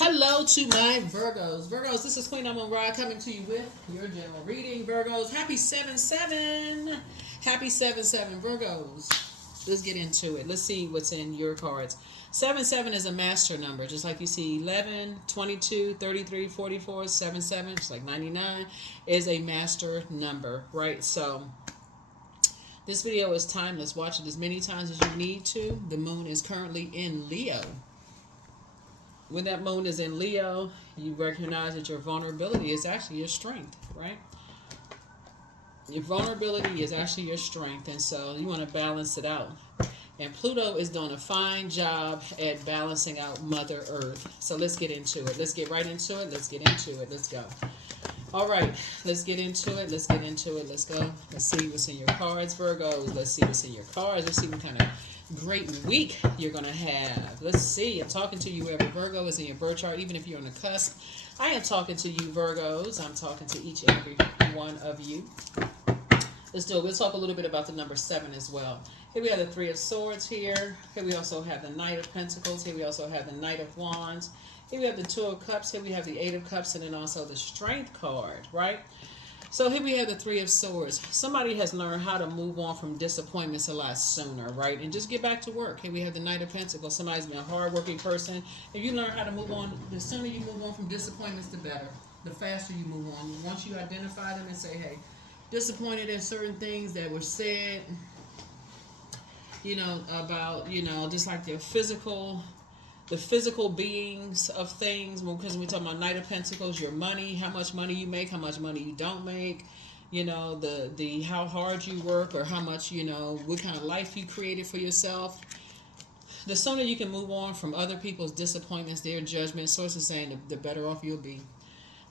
Hello to my Virgos. Virgos, this is Queen Amun Ra coming to you with your general reading. Virgos, happy 7-7. Happy 7-7, Virgos. Let's get into it. Let's see what's in your cards. 7-7 is a master number, just like you see 11, 22, 33, 44, 7-7, just like 99 is a master number, right? So this video is timeless. Watch it as many times as you need to. The moon is currently in Leo. When that moon is in Leo, you recognize that your vulnerability is actually your strength, right? Your vulnerability is actually your strength, and so you want to balance it out. And Pluto is doing a fine job at balancing out Mother Earth. So let's get into it. Let's get right into it. Let's get into it. Let's go. All right, let's get into it. Let's get into it. Let's go. Let's see what's in your cards, Virgos. Let's see what's in your cards. Let's see what kind of great week you're going to have. Let's see. I'm talking to you whoever Virgo is in your birth chart, even if you're on the cusp. I am talking to you, Virgos. I'm talking to each and every one of you. Let's do it. We'll talk a little bit about the number 7 as well. Here we have the 3 of Swords here. Here we also have the Knight of Pentacles. Here we also have the Knight of Wands. Here we have the 2 of Cups. Here we have the 8 of Cups, and then also the Strength card, right? So here we have the 3 of Swords. Somebody has learned how to move on from disappointments a lot sooner, right? And just get back to work. Here we have the Knight of Pentacles. Somebody's been a hardworking person. If you learn how to move on, the sooner you move on from disappointments, the better. The faster you move on. Once you identify them and say, hey, disappointed in certain things that were said, about, just like the physical beings of things, because when we talk about Knight of Pentacles, your money, how much money you make, how much money you don't make, the how hard you work, or how much, what kind of life you created for yourself. The sooner you can move on from other people's disappointments, their judgment, sources saying the better off you'll be.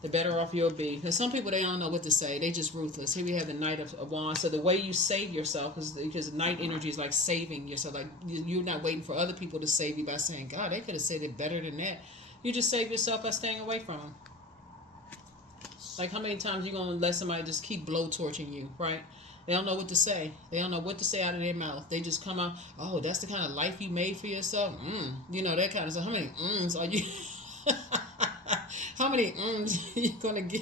The better off you'll be. Because some people, they don't know what to say. They just ruthless. Here we have the Knight of Wands. So the way you save yourself is because Knight energy is like saving yourself. Like you're not waiting for other people to save you by saying, God, they could have said it better than that. You just save yourself by staying away from them. Like how many times you going to let somebody just keep blowtorching you, right? They don't know what to say. They don't know what to say out of their mouth. They just come out, oh, that's the kind of life you made for yourself? That kind of stuff. How many are you... How many are you gonna get?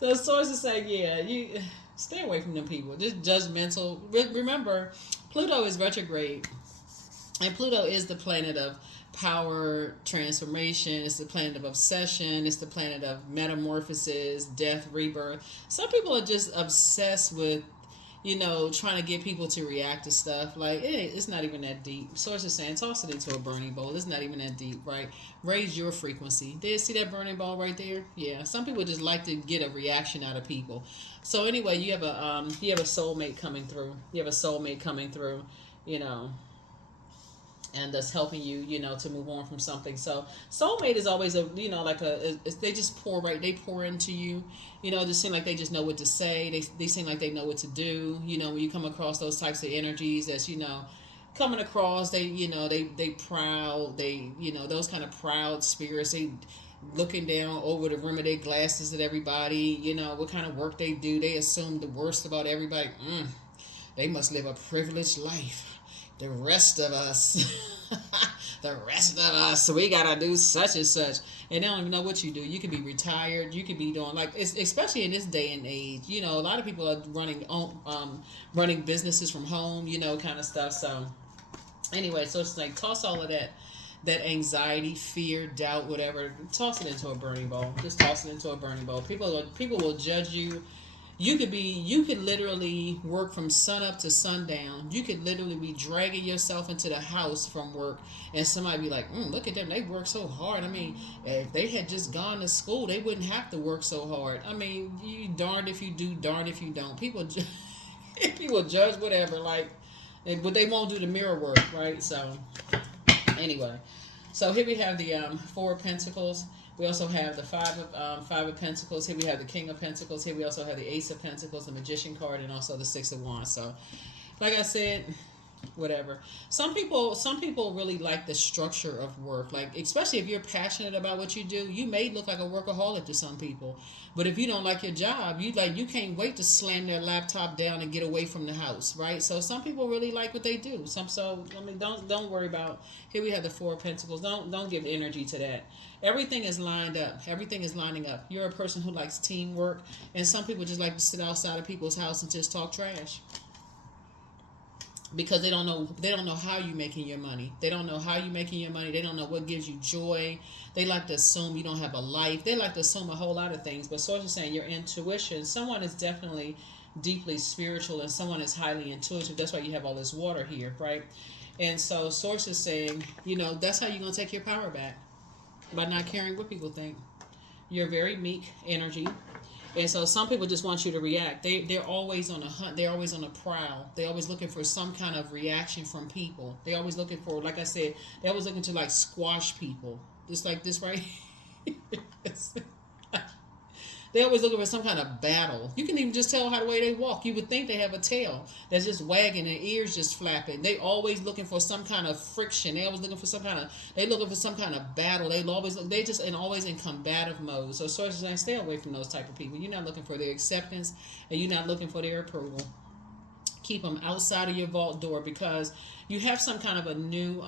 So sources say, yeah, you stay away from them people. Just judgmental. Remember, Pluto is retrograde, and Pluto is the planet of power, transformation. It's the planet of obsession. It's the planet of metamorphosis, death, rebirth. Some people are just obsessed with trying to get people to react to stuff. Like, it's not even that deep. Sources saying, toss it into a burning bowl. It's not even that deep, right? Raise your frequency. Did you see that burning bowl right there? Yeah. Some people just like to get a reaction out of people. So anyway, you have a soulmate coming through. And that's helping you, to move on from something. So soulmate is always they just pour into you. They seem like they just know what to say. They seem like they know what to do. When you come across those types of energies that's, coming across, they proud, those kind of proud spirits, they looking down over the rim of their glasses at everybody, what kind of work they do. They assume the worst about everybody. They must live a privileged life. The rest of us, we gotta do such and such, and they don't even know what you do. You could be retired. You could be doing especially in this day and age. A lot of people are running businesses from home. Kind of stuff. So anyway, so it's like toss all of that anxiety, fear, doubt, whatever. Toss it into a burning bowl. Just toss it into a burning bowl. People will judge you. You could literally work from sun up to sundown. You could literally be dragging yourself into the house from work, and somebody be like, look at them, they work so hard. I mean, if they had just gone to school, they wouldn't have to work so hard. I mean, you darned if you do, darned if you don't. People judge whatever, but they won't do the mirror work, right? So anyway, so here we have the 4 of Pentacles. We also have the five of Pentacles. Here we have the King of Pentacles. Here we also have the Ace of Pentacles, the Magician card, and also the 6 of Wands. So, like I said, whatever. Some people really like the structure of work. Like, especially if you're passionate about what you do, you may look like a workaholic to some people. But if you don't like your job, you can't wait to slam their laptop down and get away from the house, right? So some people really like what they do. Don't worry about. Here we have the Four of Pentacles. Don't give energy to that. Everything is lined up. Everything is lining up. You're a person who likes teamwork, and some people just like to sit outside of people's house and just talk trash because they don't know how you making your money. They don't know how you making your money. They don't know what gives you joy. They like to assume you don't have a life. They like to assume a whole lot of things. But source is saying your intuition. Someone is definitely deeply spiritual and someone is highly intuitive. That's why you have all this water here, right? And so source is saying, that's how you're gonna take your power back, by not caring what people think. You're very meek energy. And so some people just want you to react. They're always on a hunt. They're always on a prowl. They're always looking for some kind of reaction from people. They're always looking for, like I said, they're always looking to like squash people. Just like this right here. They're always looking for some kind of battle. You can even just tell how the way they walk. You would think they have a tail that's just wagging and ears just flapping. They always looking for some kind of friction. They always looking for some kind of battle. Always in combative mode. So sources saying stay away from those type of people. You're not looking for their acceptance and you're not looking for their approval. Keep them outside of your vault door because you have some kind of a new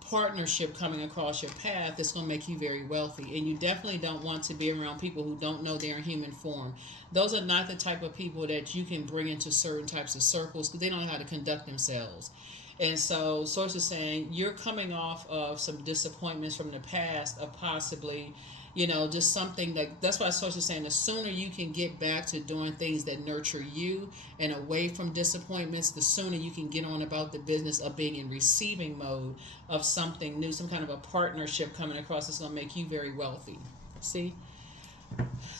partnership coming across your path that's going to make you very wealthy, and you definitely don't want to be around people who don't know they're in human form. Those are not the type of people that you can bring into certain types of circles because they don't know how to conduct themselves. And so source is saying you're coming off of some disappointments from the past of possibly just something that's why source is saying the sooner you can get back to doing things that nurture you and away from disappointments, the sooner you can get on about the business of being in receiving mode of something new, some kind of a partnership coming across that's going to make you very wealthy. See?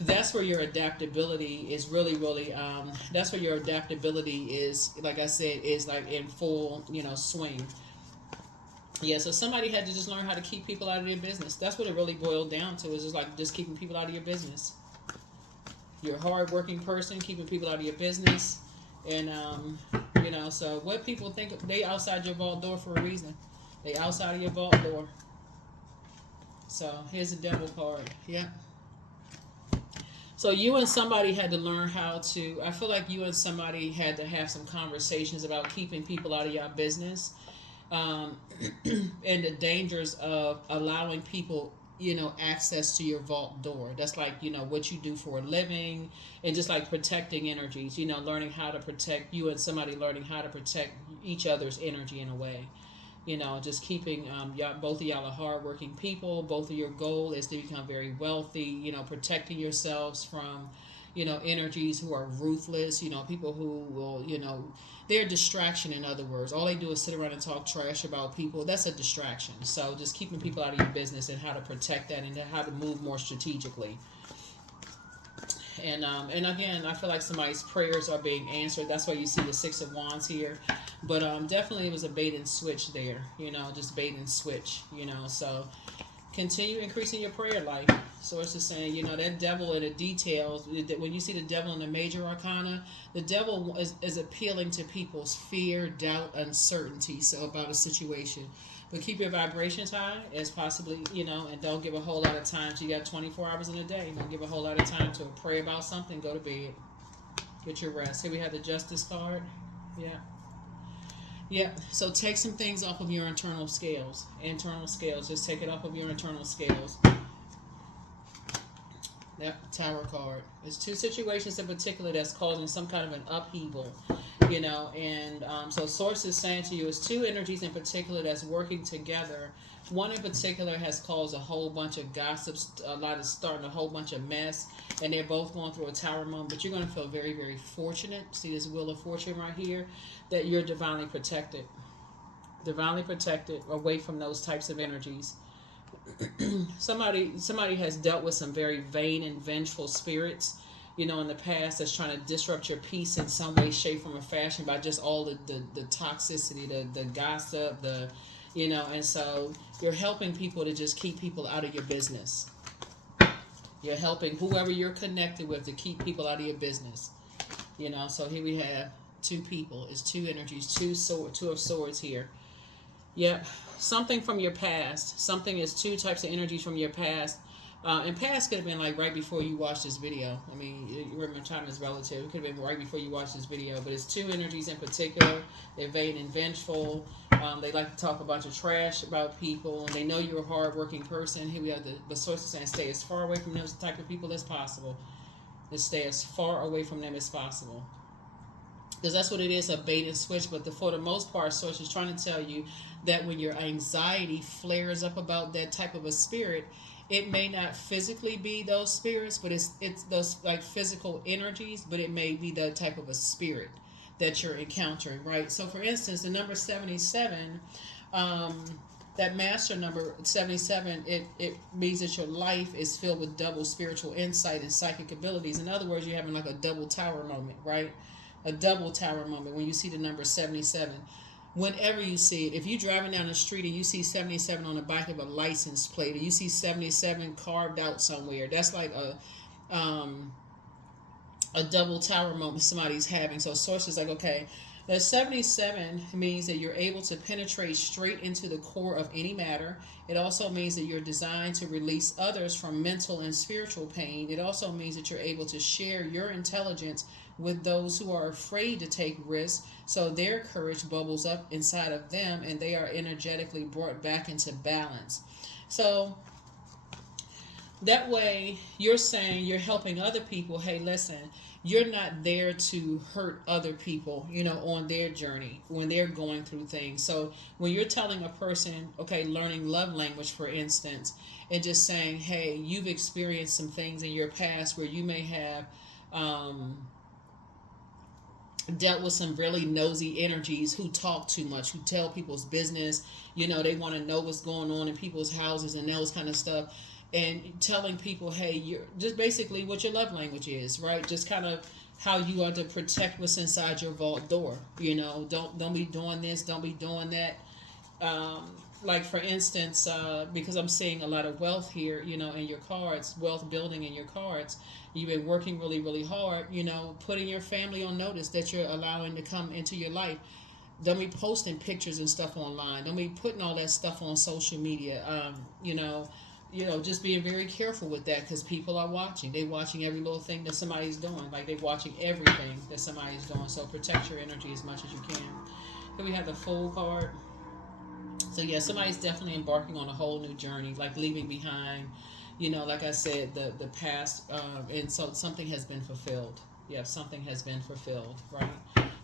That's where your adaptability is really that's where your adaptability is, like I said, is like in full swing. Yeah, so somebody had to just learn how to keep people out of their business. That's what it really boiled down to, is just keeping people out of your business. You're a hard-working person, keeping people out of your business. And, so what people think, they outside your vault door for a reason. They outside of your vault door. So here's the devil card. Yeah. So you and somebody had to learn I feel like you and somebody had to have some conversations about keeping people out of your business. And the dangers of allowing people, access to your vault door. That's like, what you do for a living and just like protecting energies, learning how to protect you and somebody learning how to protect each other's energy in a way. Just keeping both of y'all are hardworking people. Both of your goal is to become very wealthy, protecting yourselves from, energies who are ruthless, people who will, they're a distraction, in other words. All they do is sit around and talk trash about people. That's a distraction. So just keeping people out of your business and how to protect that and how to move more strategically. And again, I feel like somebody's prayers are being answered. That's why you see the Six of Wands here. But definitely it was a bait and switch there, just bait and switch, so continue increasing your prayer life. Source is saying, that devil in the details, when you see the devil in the major arcana, the devil is appealing to people's fear, doubt, uncertainty about a situation. But keep your vibrations high as possibly, and don't give a whole lot of time. So you got 24 hours in a day. Don't give a whole lot of time to pray about something. Go to bed. Get your rest. Here we have the Justice card. Yeah. Yeah, so take some things off of your internal scales. Just take it off of your internal scales. Yep, Tower card. There's two situations in particular that's causing some kind of an upheaval, and so Source is saying to you, it's two energies in particular that's working together. One in particular has caused a whole bunch of gossip, starting a whole bunch of mess, and they're both going through a tower moment, but you're going to feel very, very fortunate. See this Wheel of Fortune right here? That you're divinely protected away from those types of energies. Somebody has dealt with some very vain and vengeful spirits, in the past, that's trying to disrupt your peace in some way, shape, form, or fashion by just all the toxicity, the gossip, and so you're helping people to just keep people out of your business. You're helping whoever you're connected with to keep people out of your business. So here we have Two people. It's two energies. Two of swords here. Yep. Something from your past. Something is two types of energies from your past. And past could have been like right before you watched this video. I mean, you remember time is relative. It could have been right before you watched this video. But it's two energies in particular. They're vain and vengeful. They like to talk a bunch of trash about people. And they know you're a hard-working person. Here we have the sources saying stay as far away from those type of people as possible. Just stay as far away from them as possible. Because that's what it is, a bait and switch. But for the most part, Source is trying to tell you that when your anxiety flares up about that type of a spirit, it may not physically be those spirits, but it's those like physical energies, but it may be the type of a spirit that you're encountering, right? So for instance, the number 77, that master number 77, it means that your life is filled with double spiritual insight and psychic abilities. In other words, you're having like a double tower moment, right? A double tower moment when you see the number 77. Whenever you see it, if you're driving down the street and you see 77 on the back of a license plate, or you see 77 carved out somewhere, that's like a double tower moment somebody's having. So source is like, okay, the 77 means that you're able to penetrate straight into the core of any matter. It also means that you're designed to release others from mental and spiritual pain. It also means that you're able to share your intelligence with those who are afraid to take risks, so their courage bubbles up inside of them and they are energetically brought back into balance. So that way you're saying, you're helping other people, hey, listen, you're not there to hurt other people, on their journey when they're going through things. So when you're telling a person, okay, learning love language, for instance, and just saying, hey, you've experienced some things in your past where you may have dealt with some really nosy energies who talk too much, who tell people's business, they want to know what's going on in people's houses and those kind of stuff. And telling people, hey, you're just basically what your love language is, right? Just kind of how you are to protect what's inside your vault door. Don't be doing this, don't be doing that. Like for instance, because I'm seeing a lot of wealth here, in your cards, wealth building in your cards. You've been working really, really hard, putting your family on notice that you're allowing to come into your life. Don't be posting pictures and stuff online. Don't be putting all that stuff on social media. Just being very careful with that because people are watching. They're watching every little thing that somebody's doing. Like they're watching everything that somebody's doing. So protect your energy as much as you can. Here we have the Fool card. So yeah, somebody's definitely embarking on a whole new journey, like leaving behind, like I said, the past, and so something has been fulfilled. Yeah, something has been fulfilled, right?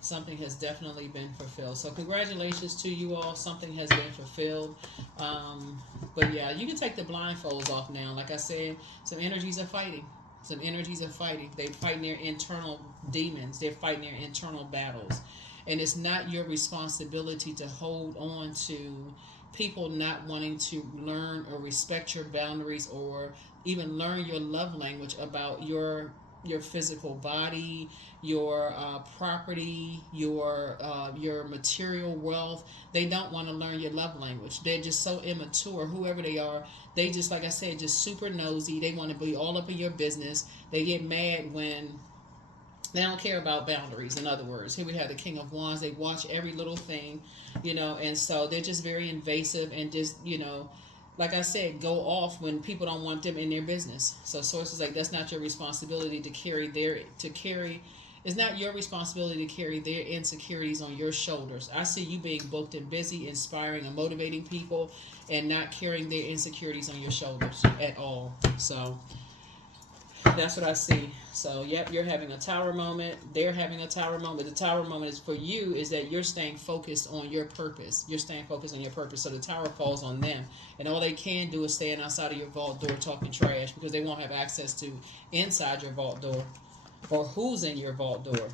Something has definitely been fulfilled. So congratulations to you all. Something has been fulfilled. But yeah, you can take the blindfolds off now. Like I said, some energies are fighting. Some energies are fighting. They're fighting their internal demons. They're fighting their internal battles. And it's not your responsibility to hold on to people not wanting to learn or respect your boundaries or even learn your love language about your physical body, your property, your material wealth. They don't want to learn your love language. They're just so immature, whoever they are. They just, like I said, just super nosy. They want to be all up in your business. They get mad when they don't care about boundaries. In other words, here we have the King of Wands. They watch every little thing, and so they're just very invasive and just, like I said, go off when people don't want them in their business. So sources like, that's not your responsibility to carry it's not your responsibility to carry their insecurities on your shoulders. I see you being booked and busy, inspiring and motivating people and not carrying their insecurities on your shoulders at all. So that's what I see. So, yep, you're having a tower moment. They're having a tower moment. The tower moment is for you is that you're staying focused on your purpose. You're staying focused on your purpose. So the tower falls on them. And all they can do is stand outside of your vault door talking trash because they won't have access to inside your vault door or who's in your vault door.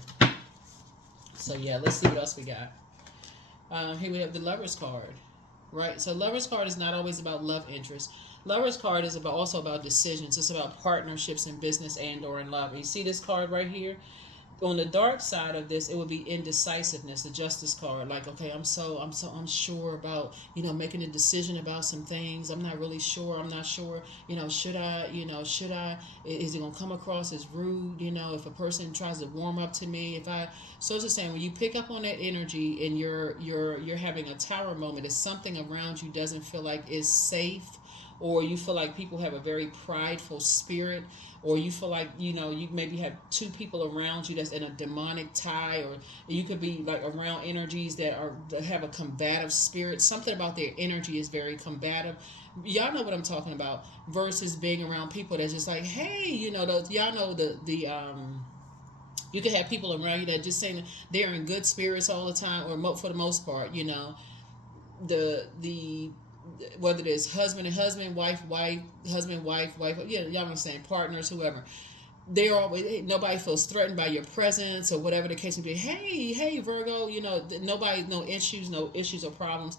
So, yeah, let's see what else we got. Here we have the Lover's card, right? So Lover's card is not always about love interest. Lover's card is also about decisions. It's about partnerships in business and or in love. And you see this card right here? On the dark side of this, it would be indecisiveness, the justice card. Like, okay, I'm so unsure about, making a decision about some things. I'm not really sure. I'm not sure, should I, is it going to come across as rude? If a person tries to warm up to me, so it's just saying, when you pick up on that energy and you're having a tower moment, it's something around you doesn't feel like is safe, or you feel like people have a very prideful spirit, or you feel like you maybe have two people around you that's in a demonic tie, or you could be like around energies that have a combative spirit. Something about their energy is very combative. Y'all know what I'm talking about. Versus being around people that's just like, hey, those, y'all know you can have people around you that just saying they're in good spirits all the time, or for the most part, the whether it's husband and husband, wife, husband, wife, yeah, y'all know what I'm saying, partners, whoever. They're always, nobody feels threatened by your presence or whatever the case may be. Hey, Virgo, nobody, no issues or problems.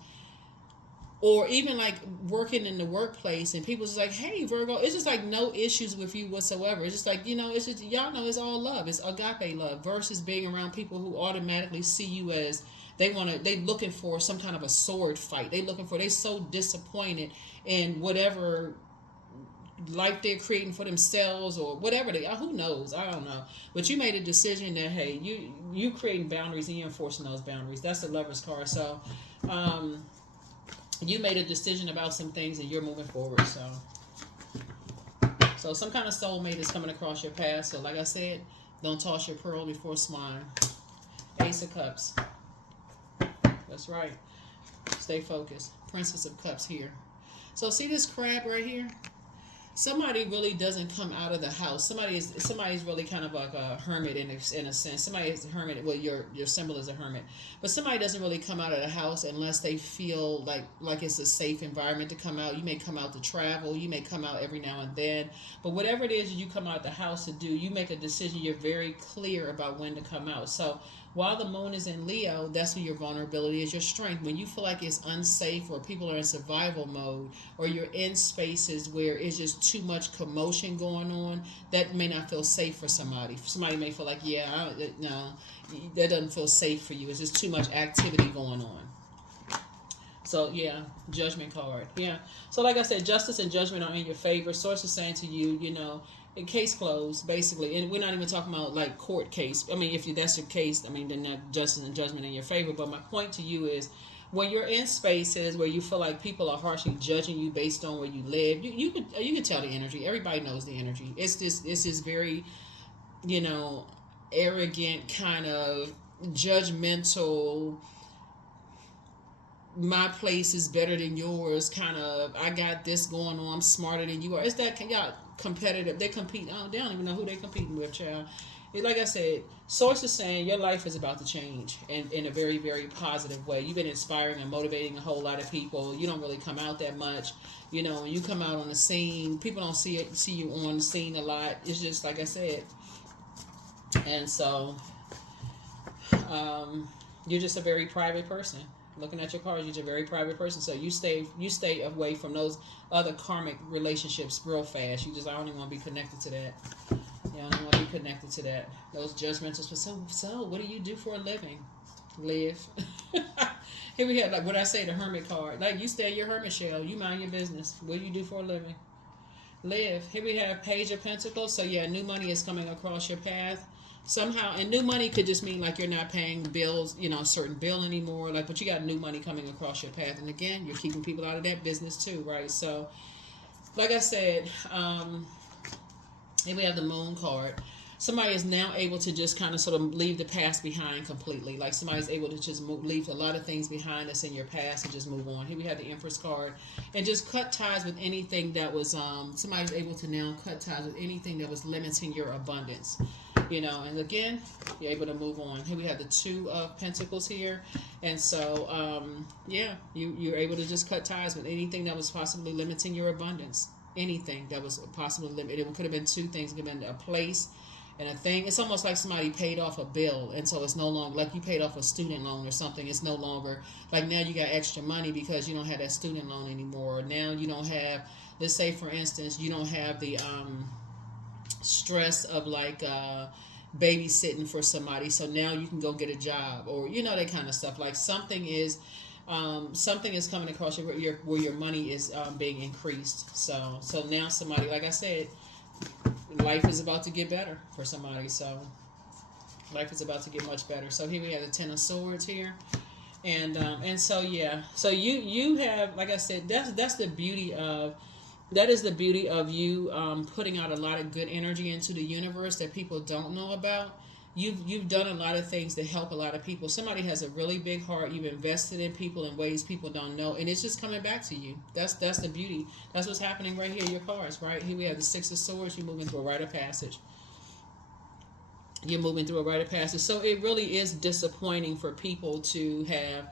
Or even like working in the workplace and people just like, hey, Virgo, it's just like no issues with you whatsoever. It's just like, it's just, y'all know it's all love. It's agape love, versus being around people who automatically see you as, they looking for some kind of a sword fight. They so disappointed in whatever life they're creating for themselves, or whatever who knows, I don't know. But you made a decision that, hey, you creating boundaries and you enforcing those boundaries. That's the Lover's card. So you made a decision about some things and you're moving forward. So some kind of soulmate is coming across your path. So like I said, don't toss your pearl before swine. Ace of Cups. That's right. Stay focused. Princess of Cups here. So see this crab right here? Somebody really doesn't come out of the house. Somebody's really kind of like a hermit in a sense. Somebody is a hermit. Well, your symbol is a hermit, but somebody doesn't really come out of the house unless they feel like it's a safe environment to come out. You may come out to travel. You may come out every now and then, but whatever it is you come out the house to do, you make a decision. You're very clear about when to come out. So while the moon is in Leo, that's where your vulnerability is, your strength. When you feel like it's unsafe, or people are in survival mode, or you're in spaces where it's just too much commotion going on, that may not feel safe for somebody. Somebody may feel like, no, that doesn't feel safe for you. It's just too much activity going on. So, yeah, Judgment card. Yeah. So, like I said, justice and judgment are in your favor. Source is saying to you, in case closed, basically. And we're not even talking about, like, court case. I mean, if that's your case, then that justice and judgment in your favor. But my point to you is, when you're in spaces where you feel like people are harshly judging you based on where you live, you can tell the energy. Everybody knows the energy. It's this very, arrogant, kind of judgmental, my place is better than yours, kind of, I got this going on, I'm smarter than you are. It's that y'all competitive. They compete. They don't even know who they're competing with, child. Like I said, Source is saying your life is about to change in a very, very positive way. You've been inspiring and motivating a whole lot of people. You don't really come out that much. When you come out on the scene, people don't see you on the scene a lot. It's just like I said. And so you're just a very private person. Looking at your cards, you're a very private person. So you stay away from those other karmic relationships real fast. I don't even want to be connected to that. I don't want to be connected to that. Those judgmentals. So what do you do for a living? Live. Here we have, like what I say, the Hermit card. Like, you stay in your hermit shell. You mind your business. What do you do for a living? Live. Here we have Page of Pentacles. So yeah, new money is coming across your path somehow. And new money could just mean like you're not paying bills, a certain bill anymore. Like, but you got new money coming across your path. And again, you're keeping people out of that business too, right? So, like I said, here we have the Moon card. Somebody is now able to just kind of sort of leave the past behind completely. Like, somebody's able to just leave a lot of things behind us in your past and just move on. Here we have the Empress card. And just cut ties with anything that was, somebody's able to now cut ties with anything that was limiting your abundance. And again, you're able to move on. Here we have the Two of Pentacles here. And so, you're able to just cut ties with anything that was possibly limiting your abundance. Anything that was possibly limited. It could have been two things. It could have been a place and a thing. It's almost like somebody paid off a bill, and so it's no longer like you paid off a student loan or something. It's no longer like now you got extra money because you don't have that student loan anymore. Now you don't have, let's say for instance, you don't have the stress of like babysitting for somebody, so now you can go get a job, or that kind of stuff. Like something is coming across where your money is being increased. So now somebody, like I said, life is about to get better for somebody. So life is about to get much better. So here we have the Ten of Swords here. And so yeah, so you have, like I said, that's the beauty of you putting out a lot of good energy into the universe that people don't know about. You've done a lot of things to help a lot of people. Somebody has a really big heart. You've invested in people in ways people don't know, and it's just coming back to you. That's the beauty. That's what's happening right here. Your cards, right here we have the Six of Swords. You're moving through a rite of passage. You're moving through a rite of passage. So it really is disappointing for people to have,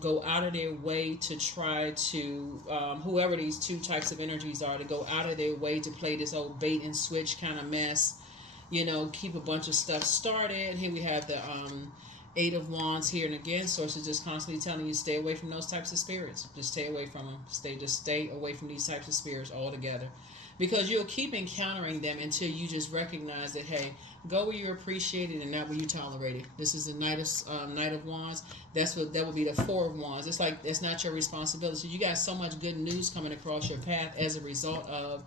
go out of their way to try to, whoever these two types of energies are, to go out of their way to play this old bait and switch kind of mess, keep a bunch of stuff started. Here we have the Eight of Wands here, and again, Source is just constantly telling you stay away from those types of spirits. Just stay away from them. Stay away from these types of spirits altogether. Because you'll keep encountering them until you just recognize that, hey, go where you're appreciated and not where you tolerated. This is the Knight of Wands. That would be the Four of Wands. It's like it's not your responsibility. So you got so much good news coming across your path as a result of,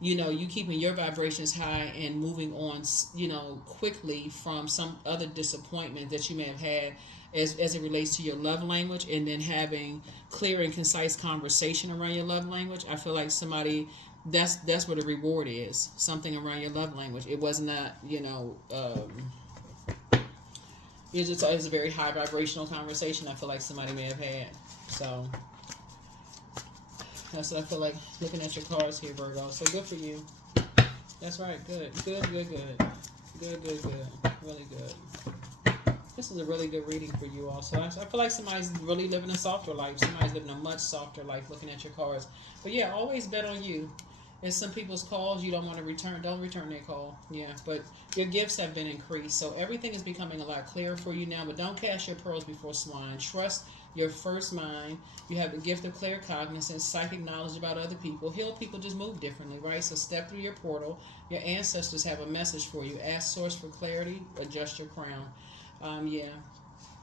you keeping your vibrations high and moving on, quickly from some other disappointment that you may have had as it relates to your love language, and then having clear and concise conversation around your love language. I feel like somebody. That's where the reward is. Something around your love language. It was not, it's a very high vibrational conversation I feel like somebody may have had. So that's what I feel like looking at your cards here, Virgo. So good for you. That's right. Good. Really good. This is a really good reading for you also. I feel like somebody's really living a softer life. Somebody's living a much softer life looking at your cards. But yeah, always bet on you. And some people's calls you don't want to return. Don't return their call. Yeah, but your gifts have been increased. So everything is becoming a lot clearer for you now. But don't cast your pearls before swine. Trust your first mind. You have the gift of clear cognizance, psychic knowledge about other people. Heal people just move differently, right? So step through your portal. Your ancestors have a message for you. Ask Source for clarity. Adjust your crown.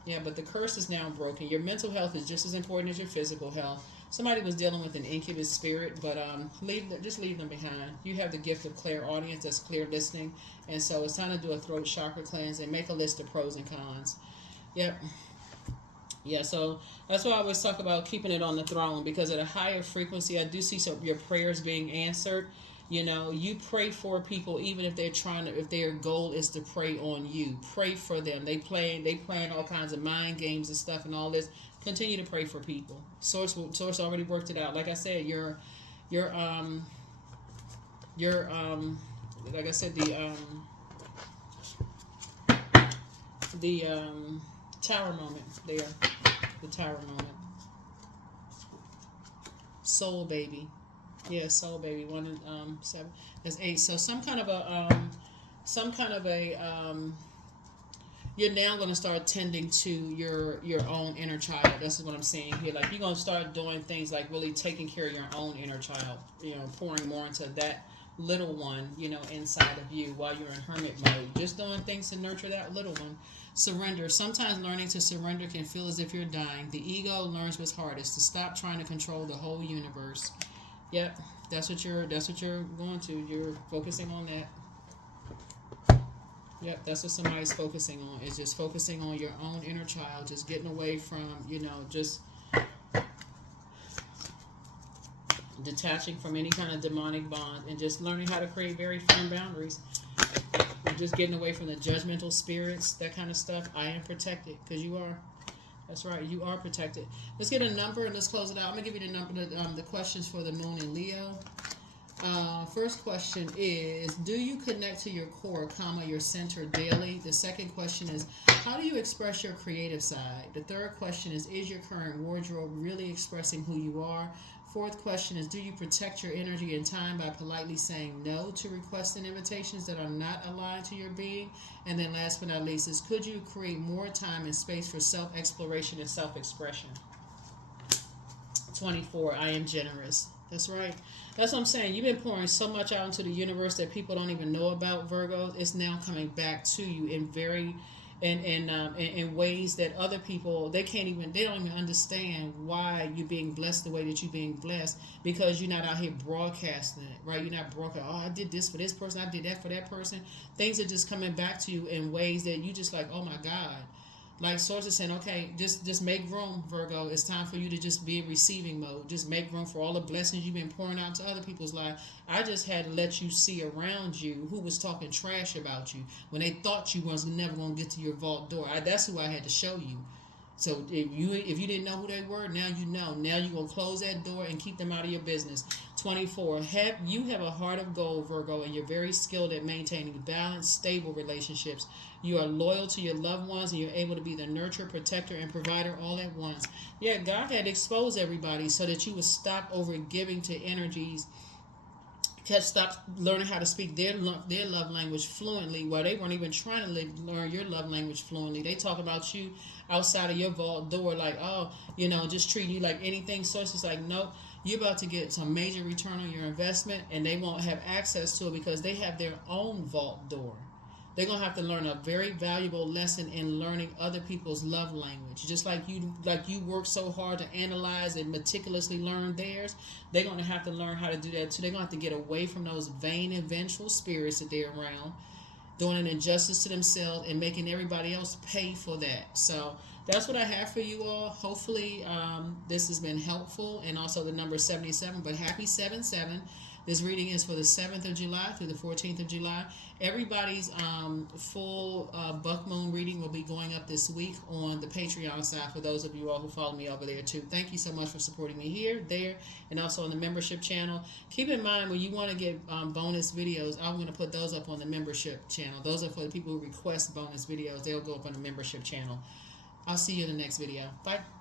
Yeah, but the curse is now broken. Your mental health is just as important as your physical health. Somebody was dealing with an incubus spirit, but just leave them behind. You have the gift of clairaudience, that's clear listening, and so it's time to do a throat chakra cleanse and make a list of pros and cons. Yep. Yeah, so that's why I always talk about keeping it on the throne, because at a higher frequency, I do see your prayers being answered. You pray for people even if if their goal is to prey on you. Pray for them. They playing all kinds of mind games and stuff and all this. Continue to pray for people. Source already worked it out. Like I said, your like I said, the tower moment there. The tower moment. Soul baby. Yeah, soul baby. 1 and 7. That's 8. So some kind of a you're now going to start tending to your own inner child. This is what I'm seeing here. Like you're going to start doing things like really taking care of your own inner child. Pouring more into that little one, inside of you while you're in hermit mode. Just doing things to nurture that little one. Surrender. Sometimes learning to surrender can feel as if you're dying. The ego learns what's hardest, to stop trying to control the whole universe. Yep, that's what you're going to. You're focusing on that. Yep, that's what somebody's focusing on. Is just focusing on your own inner child, just getting away from, just detaching from any kind of demonic bond and just learning how to create very firm boundaries. Just getting away from the judgmental spirits, that kind of stuff. I am protected, because you are. That's right, you are protected. Let's get a number and let's close it out. I'm going to give you the number, the questions for the moon in Leo. First question is, do you connect to your core, your center daily? The second question is, how do you express your creative side? The third question is your current wardrobe really expressing who you are? Fourth question is, do you protect your energy and time by politely saying no to requests and invitations that are not aligned to your being? And then last but not least is, could you create more time and space for self-exploration and self-expression? 24. I am generous. That's right. That's what I'm saying. You've been pouring so much out into the universe that people don't even know about, Virgo. It's now coming back to you in very in ways that other people they don't even understand why you're being blessed the way that you're being blessed, because you're not out here broadcasting it, right? You're not broadcasting, oh, I did this for this person, I did that for that person. Things are just coming back to you in ways that you just like, oh my God. Like sources saying, okay, just make room, Virgo. It's time for you to just be in receiving mode. Just make room for all the blessings you've been pouring out to other people's lives. I just had to let you see around you who was talking trash about you when they thought you was never gonna get to your vault door. That's who I had to show you. So if you didn't know who they were, now you know. Now you're gonna close that door and keep them out of your business. 24. You have a heart of gold, Virgo, and you're very skilled at maintaining balanced, stable relationships. You are loyal to your loved ones, and you're able to be the nurturer, protector, and provider all at once. Yeah, God had exposed everybody so that you would stop over giving to energies. Stop learning how to speak their love language fluently, while they weren't even trying to learn your love language fluently. They talk about you outside of your vault door like, oh, just treat you like anything. So it's just like, nope, you're about to get some major return on your investment, and they won't have access to it because they have their own vault door. They're gonna have to learn a very valuable lesson in learning other people's love language. Just like you work so hard to analyze and meticulously learn theirs, they're gonna have to learn how to do that too. They're gonna have to get away from those vain and vengeful spirits that they're around, doing an injustice to themselves and making everybody else pay for that. So that's what I have for you all. Hopefully this has been helpful, and also the number 77. But happy 7/7. This reading is for the 7th of July through the 14th of July. Everybody's full Buck Moon reading will be going up this week on the Patreon side for those of you all who follow me over there too. Thank you so much for supporting me here, there, and also on the membership channel. Keep in mind, when you want to get bonus videos, I'm going to put those up on the membership channel. Those are for the people who request bonus videos. They'll go up on the membership channel. I'll see you in the next video. Bye.